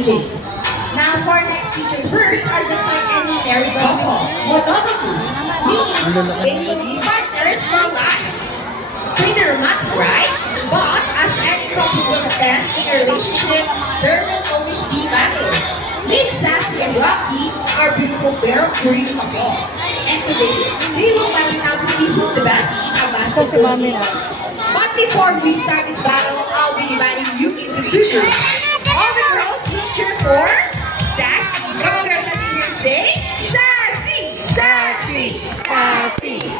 AJ. Now, for next features, birds are just like any married couple, monogamous, meaning they will be partners for life. Pretty romantic, right? But as any couple will attest in a relationship, there will always be battles. Meet Sassy and Rocky, our beautiful pair of curious couple. And today, we will battle out to see who's the best in a basketball game. But before we start this battle, I'll be inviting you into the pictures. All the girls will cheer for Sassy. Come on, girls, let me hear you say Sassy, Sassy, Sassy.